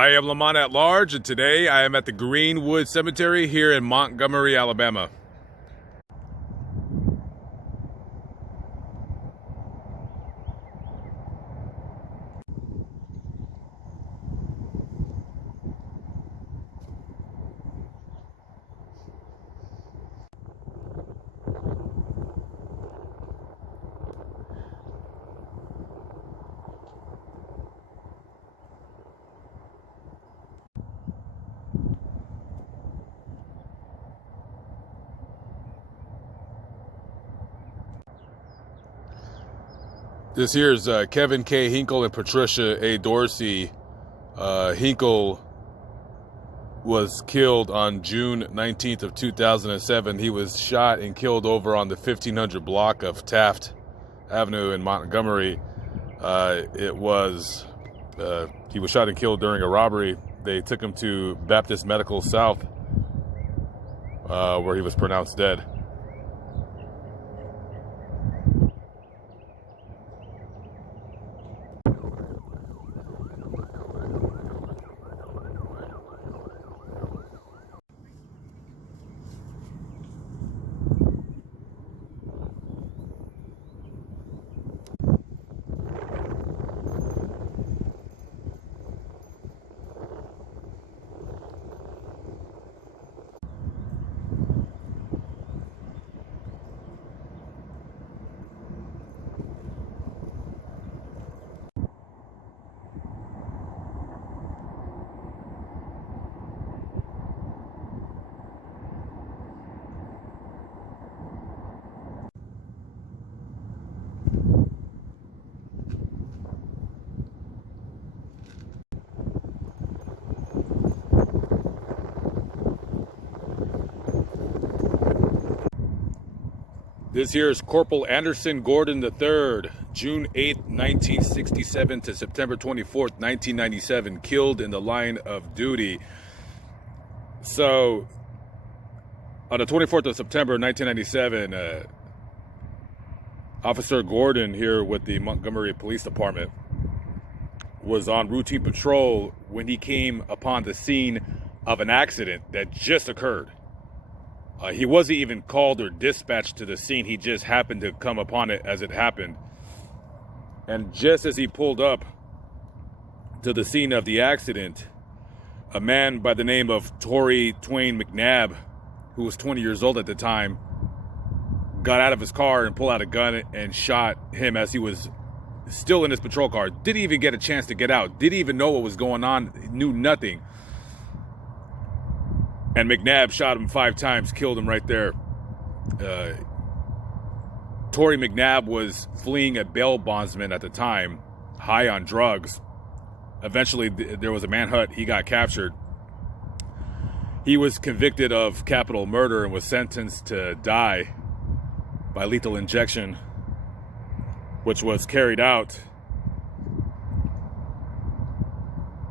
I am Lamont at Large, and today I am at the Greenwood Cemetery here in Montgomery, Alabama. This here is Kevin K. Hinkle and Patricia A. Dorsey. Hinkle was killed on June 19th of 2007. He was shot and killed over on the 1500 block of Taft Avenue in Montgomery. He was shot and killed during a robbery. They took him to Baptist Medical South, where he was pronounced dead. This here is Corporal Anderson Gordon III, June 8, 1967 to September 24th, 1997, killed in the line of duty. So, on the 24th of September, 1997, Officer Gordon here with the Montgomery Police Department was on routine patrol when he came upon the scene of an accident that just occurred. He wasn't even called or dispatched to the scene. He just happened to come upon it as it happened. And just as he pulled up to the scene of the accident, a man by the name of Tory Twain McNabb, who was 20 years old at the time, got out of his car and pulled out a gun and shot him as he was still in his patrol car. Didn't even get a chance to get out. Didn't even know what was going on. Knew nothing. And McNabb shot him 5 times, killed him right there. Tory McNabb was fleeing a bail bondsman at the time, high on drugs. Eventually, there was a manhunt. He got captured. He was convicted of capital murder and was sentenced to die by lethal injection, which was carried out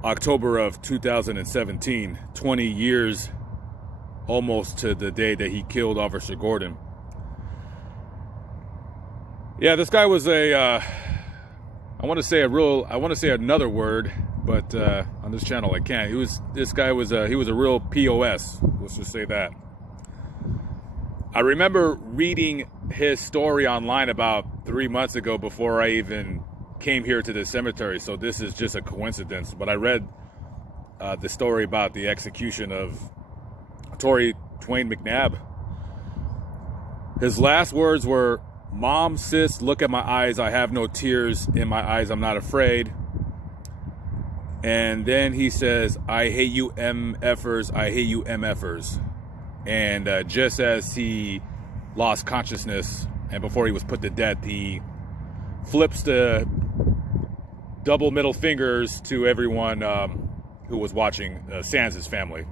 October of 2017, 20 years almost to the day that he killed Officer Gordon. Yeah, this guy was I want to say another word, but on this channel I can't. He was a real POS. Let's just say that. I remember reading his story online about 3 months ago before I even came here to the cemetery, so this is just a coincidence. But I read the story about the execution of Tory Twain McNabb. His last words were, "Mom, sis, look at my eyes. I have no tears in my eyes. I'm not afraid." And then he says, "I hate you MFers. I hate you MFers." And just as he lost consciousness and before he was put to death, he flips the double middle fingers to everyone who was watching, sans his family.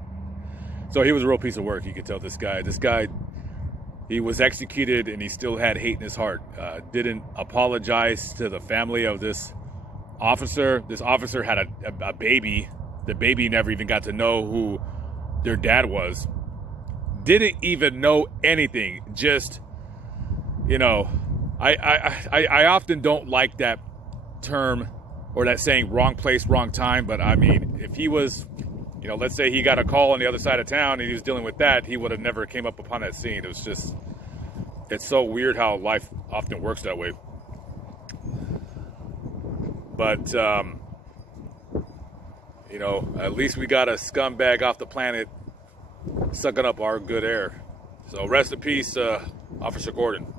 So he was a real piece of work. You could tell this guy, he was executed and he still had hate in his heart. Didn't apologize to the family of this officer. This officer had a baby. The baby never even got to know who their dad was. Didn't even know anything. Just, I often don't like that term or that saying wrong place, wrong time. But I mean, if he was, you know, let's say he got a call on the other side of town and he was dealing with that, he would have never came up upon that scene. It was just, it's so weird how life often works that way. But, you know, at least we got a scumbag off the planet sucking up our good air. So rest in peace, Officer Gordon.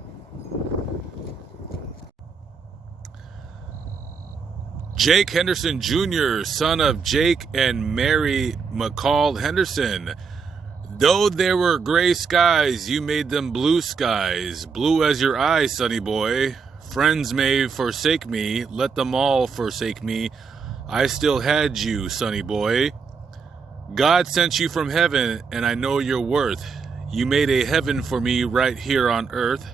Jake Henderson Jr., son of Jake and Mary McCall Henderson. Though there were gray skies, you made them blue skies. Blue as your eyes, Sonny Boy. Friends may forsake me, let them all forsake me. I still had you, Sonny Boy. God sent you from heaven, and I know your worth. You made a heaven for me right here on earth.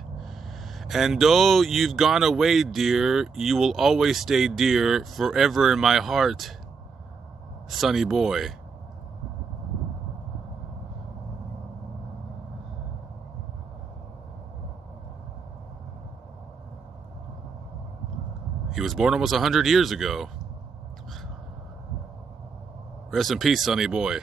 And though you've gone away, dear, you will always stay dear, forever in my heart, Sonny Boy. He was born almost 100 years ago. Rest in peace, Sonny Boy.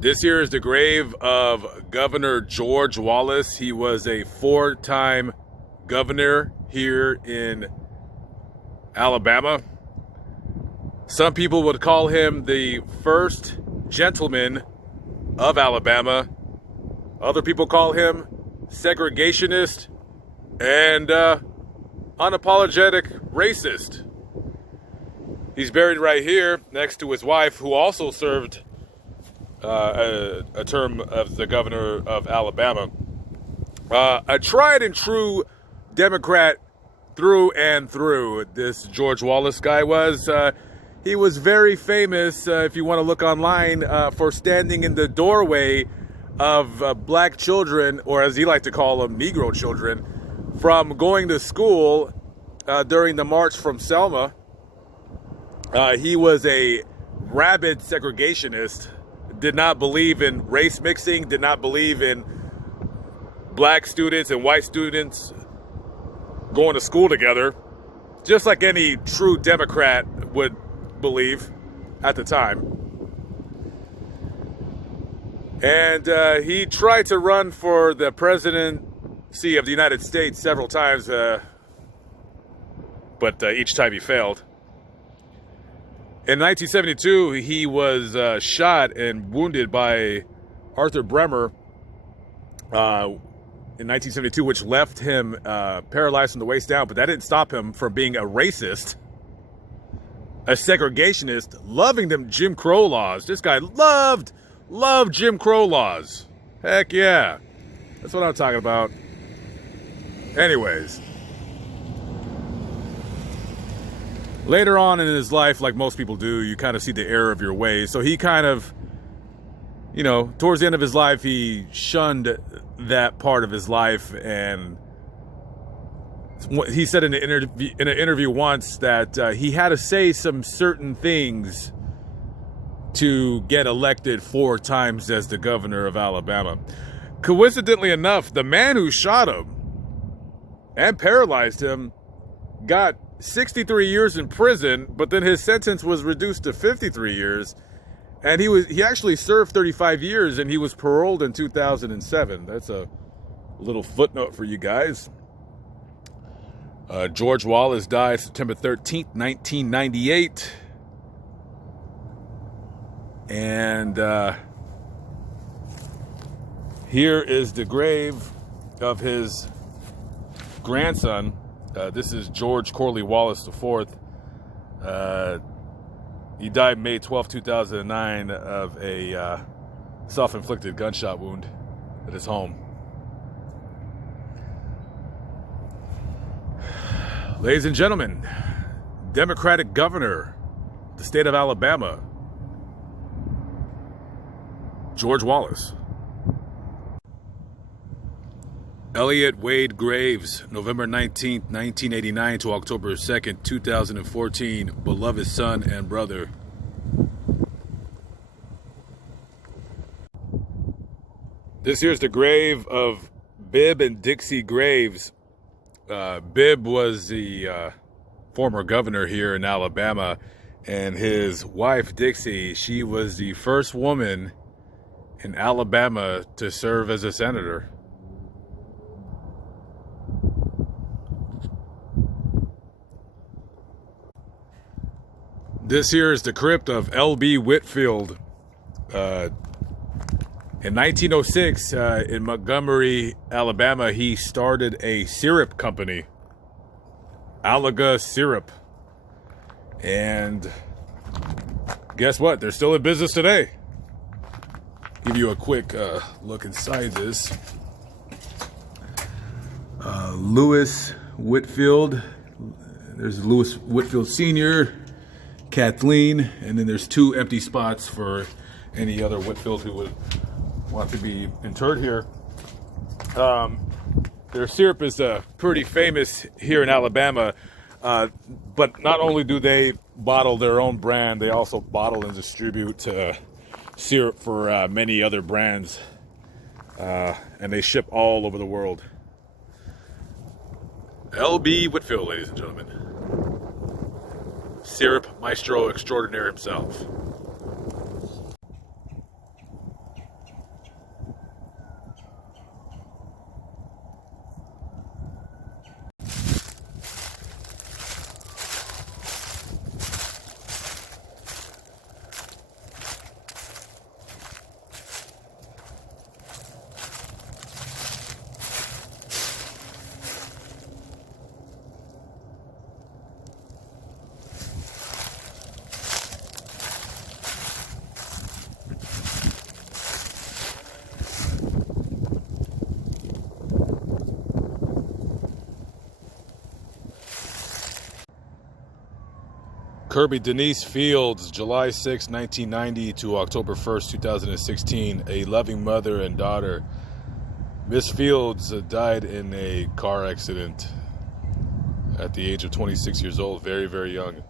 This here is the grave of Governor George Wallace. He was a 4-time governor here in Alabama. Some people would call him the first gentleman of Alabama. Other people call him segregationist and unapologetic racist. He's buried right here next to his wife, who also served a term as the governor of Alabama. A tried and true Democrat through and through, this George Wallace guy was. He was very famous, if you want to look online, for standing in the doorway of black children, or as he liked to call them, Negro children, from going to school during the March from Selma. He was a rabid segregationist, did not believe in race mixing, did not believe in black students and white students going to school together, just like any true Democrat would believe at the time. And he tried to run for the presidency of the United States several times, but each time he failed. In 1972, he was shot and wounded by Arthur Bremer in 1972, which left him paralyzed from the waist down. But that didn't stop him from being a racist, a segregationist, loving them Jim Crow laws. This guy loved Jim Crow laws. Heck yeah. That's what I'm talking about. Anyways. Later on in his life, like most people do, you kind of see the error of your ways. So he kind of, you know, towards the end of his life, he shunned that part of his life. And he said in an interview once that he had to say some certain things to get elected 4 times as the governor of Alabama. Coincidentally enough, the man who shot him and paralyzed him got 63 years in prison, but then his sentence was reduced to 53 years, and he actually served 35 years, and he was paroled in 2007. That's a little footnote for you guys. George Wallace died September 13th, 1998, and here is the grave of his grandson. This is George Corley Wallace IV. He died May 12, 2009 of a self-inflicted gunshot wound at his home. Ladies and gentlemen, Democratic governor of the state of Alabama, George Wallace. Elliot Wade Graves, November 19th, 1989 to October 2nd, 2014, beloved son and brother. This here's the grave of Bibb and Dixie Graves. Bibb was the former governor here in Alabama, and his wife, Dixie, she was the first woman in Alabama to serve as a senator. This here is the crypt of L.B. Whitfield. In 1906, in Montgomery, Alabama, he started a syrup company, Alaga Syrup. And guess what? They're still in business today. Give you a quick look inside this. Lewis Whitfield. There's Lewis Whitfield Sr., Kathleen, and then there's 2 empty spots for any other Whitfield who would want to be interred here. Their syrup is pretty famous here in Alabama, but not only do they bottle their own brand, they also bottle and distribute syrup for many other brands, and they ship all over the world. L.B. Whitfield, ladies and gentlemen. Syrup maestro extraordinaire himself. Kirby Denise Fields, July 6, 1990 to October 1st, 2016, a loving mother and daughter. Miss Fields died in a car accident at the age of 26 years old, very, very young.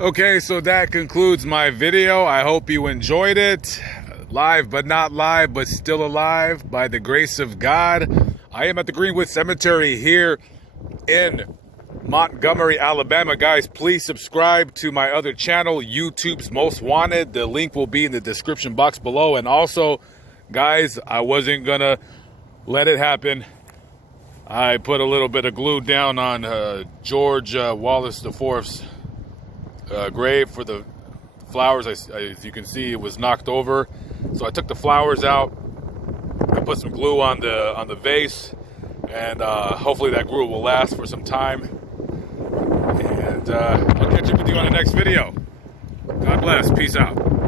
Okay, so that concludes my video. I hope you enjoyed it. Live but not live, but still alive by the grace of God. I am at the Greenwood Cemetery here in Montgomery, Alabama. Guys, please subscribe to my other channel, YouTube's Most Wanted. The link will be in the description box below. And also, guys, I wasn't gonna let it happen. I put a little bit of glue down on George Wallace IV's grave for the flowers. As you can see, it was knocked over, so I took the flowers out. I put some glue on the vase, and hopefully that glue will last for some time. And I'll catch up with you on the next video. God bless. Peace out.